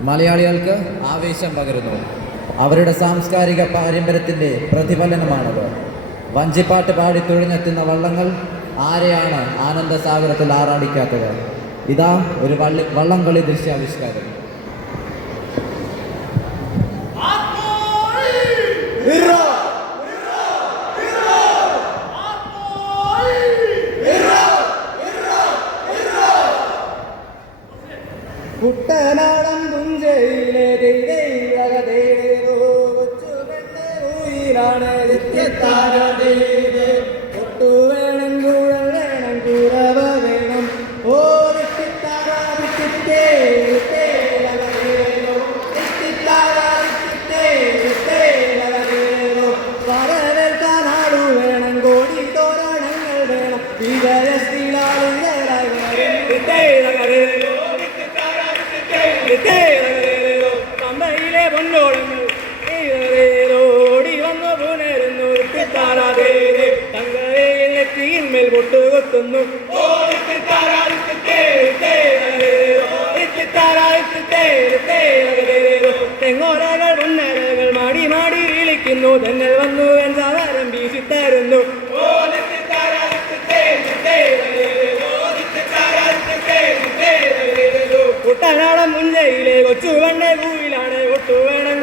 മലയാളികൾക്ക് ആവേശം പകരുന്നു. അവരുടെ സാംസ്കാരിക പാരമ്പര്യത്തിന്റെ പ്രതിഫലനമാണത്. വഞ്ചിപ്പാട്ട് പാടി തുഴഞ്ഞെത്തുന്ന വള്ളങ്ങൾ ആരെയാണ് ആനന്ദസാഗരത്തിൽ ആറാടിക്കാത്തത്? ഇതാ ഒരു വള്ളി വള്ളംകളി ദൃശ്യാവിഷ്കാരം. കുട്ടനാടൻ പുഞ്ചയിലെ ദൈവകതേതോ കൊച്ചു പെണ്ണൂയിലാണ് ഒട്ടു വേണം കൂടൽ വേണം കൂറവ വേണം ഓ തെറ്റിത്താരാ തെറ്റിത്തേ തെറ്റേ ലഗതേതോ. തെറ്റിത്താരാ തെറ്റിത്തേ തെറ്റേ ലഗതേതോ. വരവേൽക്കാൻ ആളു വേണം കോടി തോരണങ്ങൾ വേണം വിജയശ്രീലാളിതരായി കമ്പയിലെ പൊന്നോളങ്ങൾ ഓടി വന്നു പുനരുന്നു തങ്കയിൽ നെറ്റിയിന്മേൽ പൊട്ടുകൊത്തുന്നു തെങ്ങോരകൾ പൊന്നരകൾ മാടി മാടി വിളിക്കുന്നു തെന്നൽ വന്നു കണ്ണാടം മുല്ലയിലെ കൊച്ചു വെണ്ണ പൂവിലാണ് ഒട്ടു വേണം